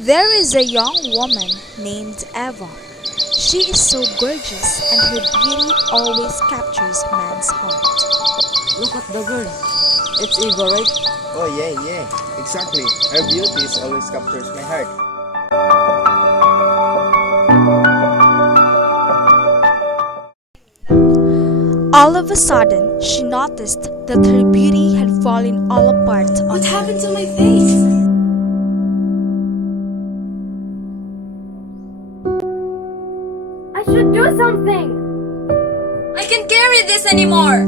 There is a young woman named Eva. She is so gorgeous and her beauty always captures man's heart. Look at the girl. It's Eva, right? Oh yeah, exactly. Her beauty always captures my heart. All of a sudden, she noticed that her beauty had fallen all apart on What her. happened to my face? I should do something! I can't carry this anymore!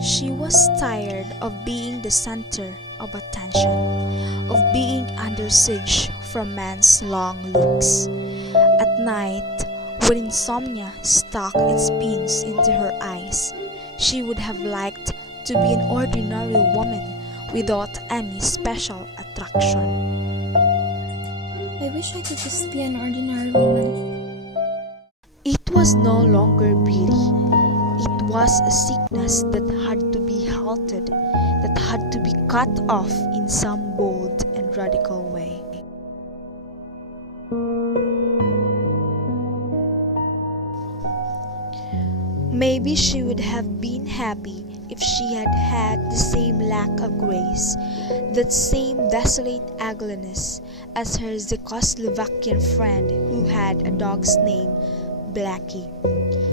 She was tired of being the center of attention, of being under siege from man's long looks. At night, when insomnia stuck its pins into her eyes, she would have liked to be an ordinary woman without any special attraction. I wish I could just be an ordinary woman. It was no longer beauty. It was a sickness that had to be halted, that had to be cut off in some bold and radical way. Maybe she would have been happy if she had had the same lack of grace, that same desolate ugliness as her Czechoslovakian friend who had a dog's name, Blackie.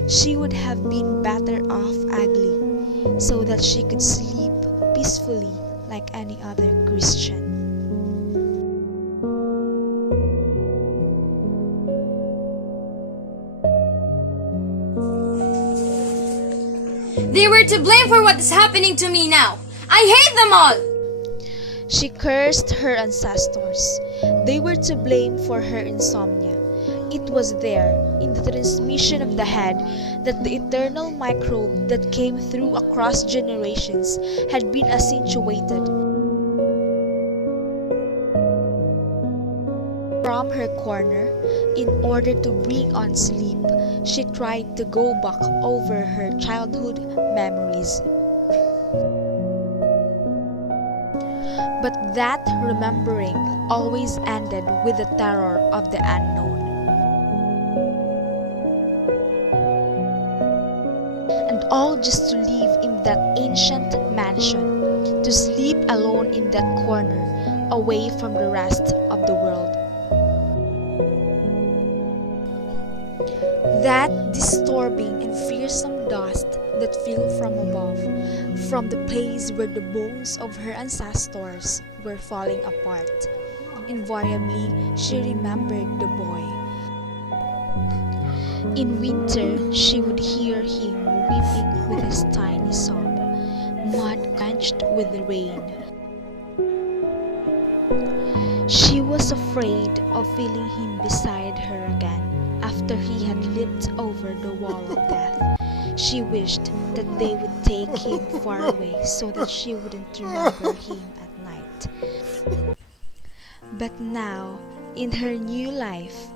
She would have been better off ugly, so that she could sleep peacefully like any other Christian. They were to blame for what is happening to me now. I hate them all! She cursed her ancestors. They were to blame for her insomnia. It was there, in the transmission of the head, that the eternal microbe that came through across generations had been accentuated. From her corner, in order to bring on sleep, she tried to go back over her childhood memories. But that remembering always ended with the terror of the unknown. And all just to live in that ancient mansion, to sleep alone in that corner, away from the rest of the world. That disturbing and fearsome dust that fell from above, from the place where the bones of her ancestors were falling apart. Invariably, she remembered the boy. In winter, she would hear him weeping with his tiny sob, mud quenched with the rain. She was afraid of feeling him beside her again after he had leaped over the wall of death. She wished that they would take him far away so that she wouldn't remember him at night. But now, in her new life,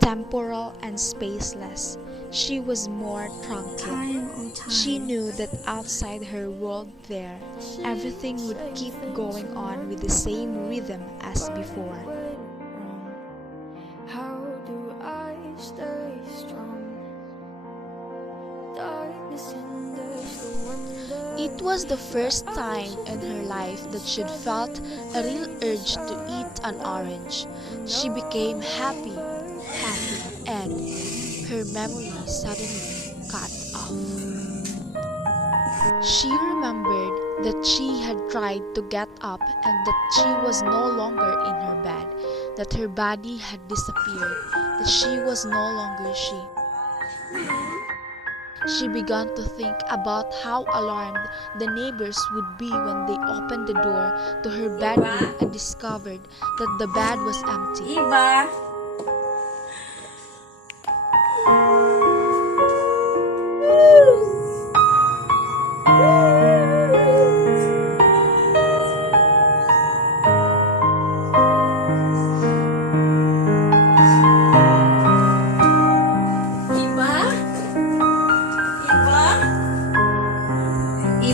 temporal and spaceless, she was more tranquil. She knew that outside her world there, everything would keep going on with the same rhythm as before. How do I stay strong? Darkness hinders the wonder. It was the first time in her life that she'd felt a real urge to eat an orange. She became happy, and her memory suddenly cut off. She remembered that she had tried to get up and that she was no longer in her bed, that her body had disappeared, that she was no longer she. She began to think about how alarmed the neighbors would be when they opened the door to her bedroom and discovered that the bed was empty. Iba!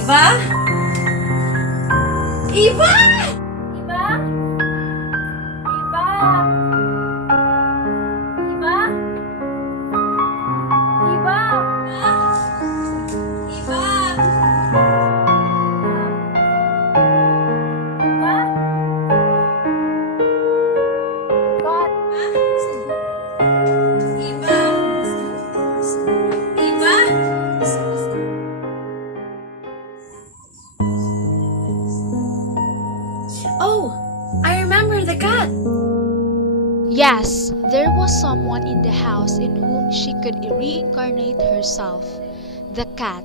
Iba? Iba? Iba? Iba? Iba? Iba? Iba? Iba? Iba? Iba? God, Iba? Iba? Oh, I remember the cat. Yes, there was someone in the house in whom she could reincarnate herself, the cat.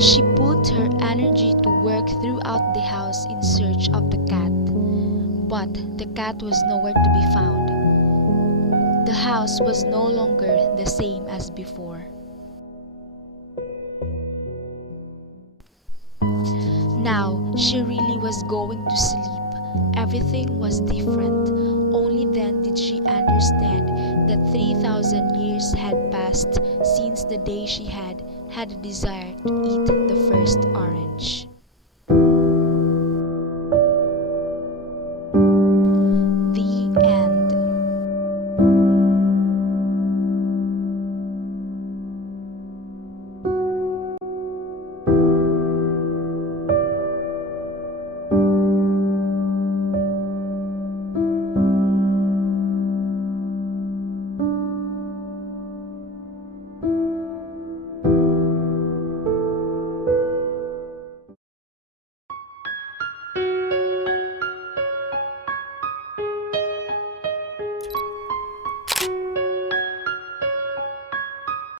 She put her energy to work throughout the house in search of the cat, but the cat was nowhere to be found. The house was no longer the same as before. Now she really was going to sleep. Everything was different. Only then did she understand that 3,000 years had passed since the day she had a desire to eat the first orange.